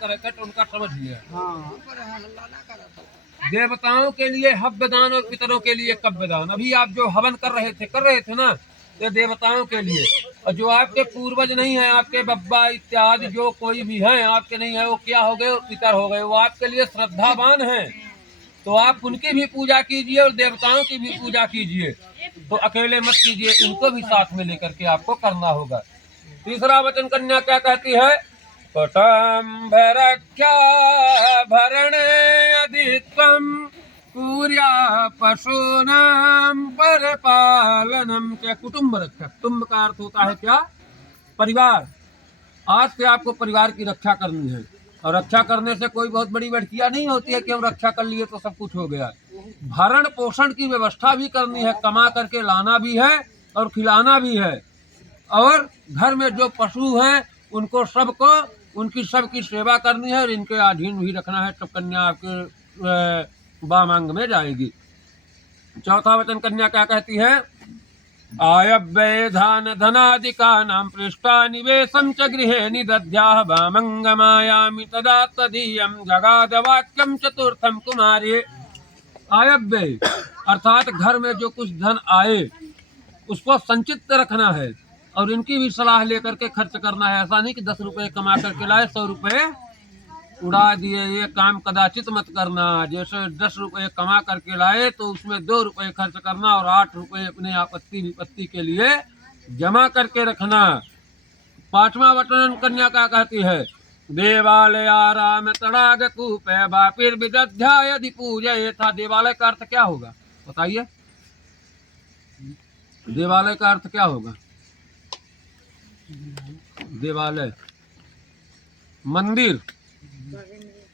करे तो उनका समझ लिया। हाँ देवताओं के लिए हव्य दान और पितरों के लिए कव्य दान। अभी आप जो हवन कर रहे थे ना, ये देवताओं के लिए। और जो आपके पूर्वज नहीं है, आपके बब्बा इत्यादि जो कोई भी हैं आपके नहीं है, वो क्या हो गए, पितर हो गए, वो आपके लिए श्रद्धावान हैं, तो आप उनकी भी पूजा कीजिए और देवताओं की भी पूजा कीजिए। तो अकेले मत कीजिए, इनको भी साथ में लेकर के आपको करना होगा। तीसरा वचन कन्या क्या कहती है? कटम्भरख्या भरणे अधिकम पूर्या पशूनाम परपालनम। क्या कुटुम्ब रक्षा? कुटुम्ब का अर्थ होता है क्या? परिवार। आज से आपको परिवार की रक्षा करनी है, और रक्षा करने से कोई बहुत बड़ी बढ़िया नहीं होती है कि हम रक्षा कर लिए तो सब कुछ हो गया। भरण पोषण की व्यवस्था भी करनी है, कमा करके लाना भी है और खिलाना भी है। और घर में जो पशु हैं उनको सबको उनकी सबकी सेवा करनी है और इनके अधीन भी रखना है, तब कन्या आपके वामांग में जाएगी। चौथा वचन कन्या क्या कहती है? आयव्यय धान धनादिका नाम पृष्ठा निवेशम च गृहे निदध्याः वामंगमायामि तदा तदीयं जगाद वाक्यम चतुर्थम कुमारी। आयव्यय अर्थात घर में जो कुछ धन आए उसको संचित रखना है और इनकी भी सलाह लेकर के खर्च करना है। ऐसा नहीं कि 10 रुपए कमा करके लाए 100 रुपए उड़ा दिए, ये काम कदाचित मत करना। जैसे 10 रुपए कमा करके लाए तो उसमें 2 रुपए खर्च करना और 8 रुपए अपने आपत्ति विपत्ति के लिए जमा करके रखना। पांचवा वचन कन्या क्या कहती है? देवालयाराम तड़ाग कूपे बापिर विदध्या यदि पूजय था। देवालय का अर्थ क्या होगा बताइए? देवालय का अर्थ क्या होगा? देवालय मंदिर।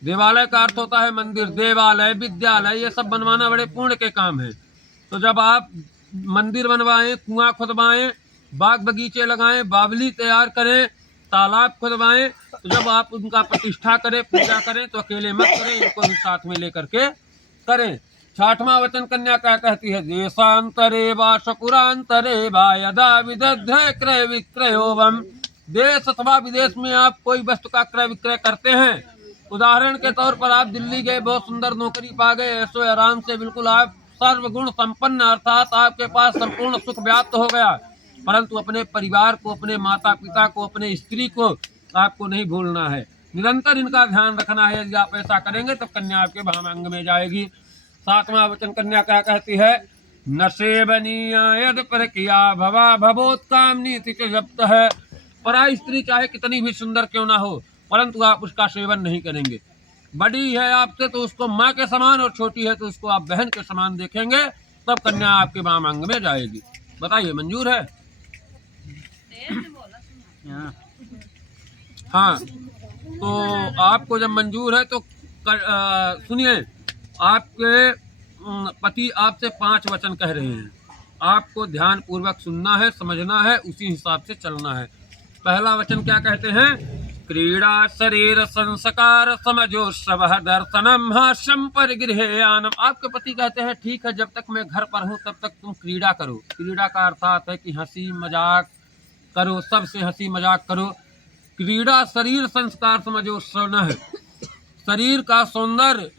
देवालय का अर्थ होता है मंदिर। देवालय विद्यालय ये सब बनवाना बड़े पुण्य के काम है। तो जब आप मंदिर बनवाएं, कुआं खुदवाएं, बाग बगीचे लगाएं, बावली तैयार करें, तालाब खुदवाएं, तो जब आप उनका प्रतिष्ठा करें, पूजा करें तो अकेले मत करें, इनको भी साथ में लेकर के करें। छठवां वचन कन्या क्या कहती है? देशांतरे वा शपुरांतरे वा यदा विदध्य क्रय विक्रयोवम। देश अथवा विदेश में आप कोई वस्तु का क्रय विक्रय करते हैं, उदाहरण के तौर पर आप दिल्ली गए, बहुत सुंदर नौकरी पा गए, ऐसो आराम से बिल्कुल आप सर्वगुण संपन्न, अर्थात आपके पास संपूर्ण सुख व्याप्त हो गया, परंतु अपने परिवार को, अपने माता पिता को, अपने स्त्री को आपको नहीं भूलना है। निरंतर इनका ध्यान रखना है। यदि आप ऐसा करेंगे तब कन्या आपके भामांग में जाएगी। सातवां वचन कन्या क्या कहती है? न सेवनीय यद परकिया भवा भवोत्कामनी जब्त है। पराई स्त्री चाहे कितनी भी सुंदर क्यों ना हो, परंतु आप उसका सेवन नहीं करेंगे। बड़ी है आपसे तो उसको माँ के समान, और छोटी है तो उसको आप बहन के समान देखेंगे, तब कन्या आपके वामांग में जाएगी। बताइए मंजूर है? हाँ, तो आपको जब मंजूर है तो सुनिए, आपके पति आपसे 5 वचन कह रहे हैं, आपको ध्यान पूर्वक सुनना है, समझना है, उसी हिसाब से चलना है। पहला वचन क्या कहते हैं? क्रीड़ा शरीर संस्कार समझो श्रवः दर्शनम हास्यम परिगृहे आनम। आपके पति कहते हैं ठीक है, जब तक मैं घर पर हूँ तब तक तुम क्रीड़ा करो। क्रीड़ा का अर्थात है कि हंसी मजाक करो, सबसे हंसी मजाक करो। क्रीड़ा शरीर संस्कार समझो श्रवण, शरीर का सौंदर्य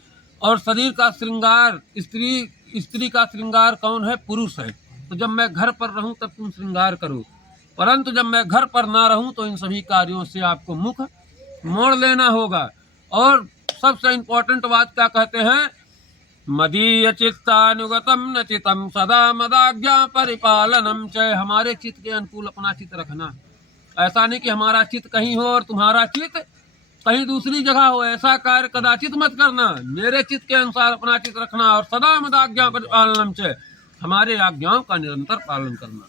और शरीर का श्रृंगार। स्त्री का श्रृंगार कौन है? पुरुष है। तो जब मैं घर पर रहूं तब तुम श्रृंगार करो, परंतु जब मैं घर पर ना रहूं तो इन सभी कार्यों से आपको मुख मोड़ लेना होगा। और सबसे इम्पोर्टेंट बात क्या कहते हैं? मदीय चित्तानुगतम न चितम सदा मदाज्ञा परिपालनम च। हमारे चित्त के अनुकूल अपना चित्त रखना। ऐसा नहीं कि हमारा चित्त कहीं हो और तुम्हारा चित्त कहीं दूसरी जगह हो, ऐसा कार्य कदाचित मत करना। मेरे चित्त के अनुसार अपना चित्त रखना और सदा मदाज्ञा परिपालनम च, हमारे आज्ञाओं का निरंतर पालन करना।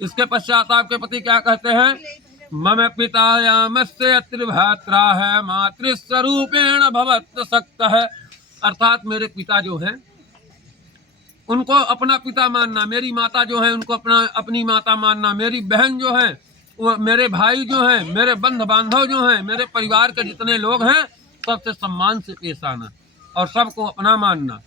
इसके पश्चात आपके पति क्या कहते हैं? मम पितायामस्य त्रिभ्रात्रा है मातृस्वरूपेण भवत् सक्त है। अर्थात मेरे पिता जो हैं उनको अपना पिता मानना, मेरी माता जो है उनको अपनी माता मानना, मेरी बहन जो है, वो मेरे भाई जो हैं, मेरे बंधु बांधव जो हैं, मेरे परिवार के जितने लोग हैं, सबसे सम्मान से पेश आना और सबको अपना मानना।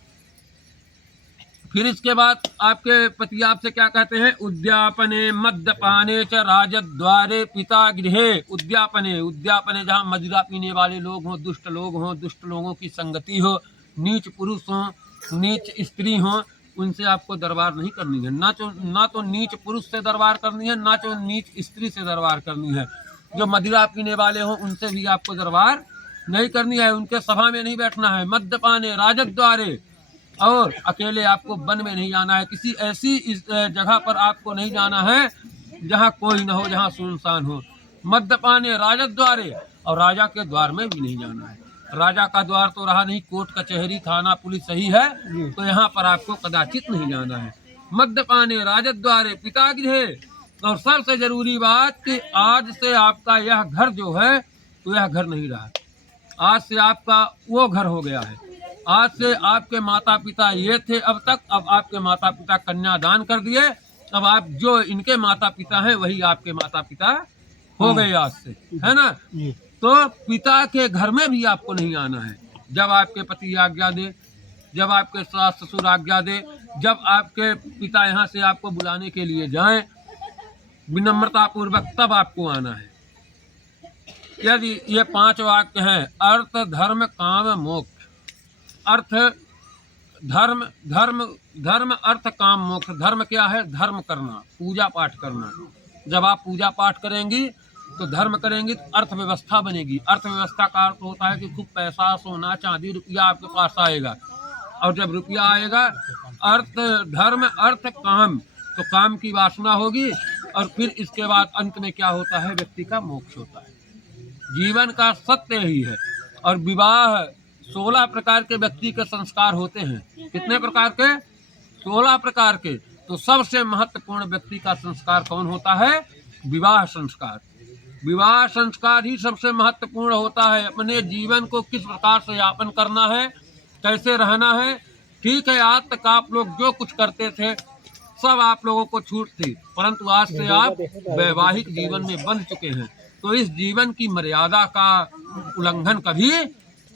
फिर इसके बाद आपके पति आपसे क्या कहते हैं? उद्यापने मद्यपाने च राजद्वारे पिता गृहे। उद्यापने, उद्यापने जहाँ मदिरा पीने वाले लोग हों, दुष्ट लोग हों, दुष्ट लोगों की संगति हो, नीच पुरुष हों, नीच स्त्री हों, उनसे आपको दरबार नहीं करनी है। ना तो नीच पुरुष से दरबार करनी है, ना तो नीच स्त्री से दरबार करनी है। जो मदिरा पीने वाले हों उनसे भी आपको दरबार नहीं करनी है, उनके सभा में नहीं बैठना है। मद्यपाने राजद्वारे, और अकेले आपको वन में नहीं जाना है, किसी ऐसी जगह पर आपको नहीं जाना है जहाँ कोई न हो, जहाँ सुनसान हो। मद्यपाने राजद्वारे, और राजा के द्वार में भी नहीं जाना है। राजा का द्वार तो रहा नहीं, कोर्ट कचहरी थाना पुलिस सही है, तो यहाँ पर आपको कदाचित नहीं जाना है। मद्यपाने राजद्वारे पिता गृह, और सबसे जरूरी बात कि आज से आपका यह घर जो है तो यह घर नहीं रहा, आज से आपका वो घर हो गया है। आज से आपके माता पिता ये थे अब तक, अब आपके माता पिता कन्यादान कर दिए, अब आप जो इनके माता पिता हैं वही आपके माता पिता हो गए आज से, है ना। तो पिता के घर में भी आपको नहीं आना है। जब आपके पति आज्ञा दे, जब आपके सास ससुर आज्ञा दे, जब आपके पिता यहाँ से आपको बुलाने के लिए जाएं विनम्रता पूर्वक, तब आपको आना है। यदि ये 5 वाक्य हैं, अर्थ धर्म काम मोक्ष। अर्थ धर्म, धर्म अर्थ काम मोक्ष। धर्म क्या है? धर्म करना, पूजा पाठ करना। जब आप पूजा पाठ करेंगी तो धर्म करेंगी तो अर्थव्यवस्था बनेगी। अर्थव्यवस्था का अर्थ होता है कि खूब पैसा, सोना, चांदी, रुपया आपके पास आएगा, और जब रुपया आएगा, अर्थ धर्म अर्थ काम, तो काम की वासना होगी, और फिर इसके बाद अंत में क्या होता है? व्यक्ति का मोक्ष होता है। जीवन का सत्य ही है। और विवाह 16 प्रकार के व्यक्ति के संस्कार होते हैं। कितने प्रकार के? 16 प्रकार के। तो सबसे महत्वपूर्ण व्यक्ति का संस्कार कौन होता है? विवाह संस्कार। विवाह संस्कार ही सबसे महत्वपूर्ण होता है। अपने जीवन को किस प्रकार से यापन करना है, कैसे रहना है। ठीक है, आज तक आप लोग जो कुछ करते थे सब आप लोगों को छूट थी, परंतु आज से आप वैवाहिक जीवन में बंध चुके हैं। तो इस जीवन की मर्यादा का उल्लंघन कभी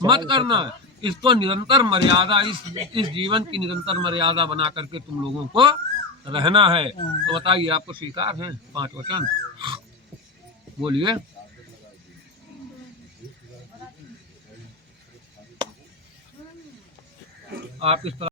मत करना। इसको निरंतर मर्यादा, इस जीवन की निरंतर मर्यादा बना करके तुम लोगों को रहना है। तो बताइए, आपको स्वीकार है 5 वचन? बोलिए। आप इस तरह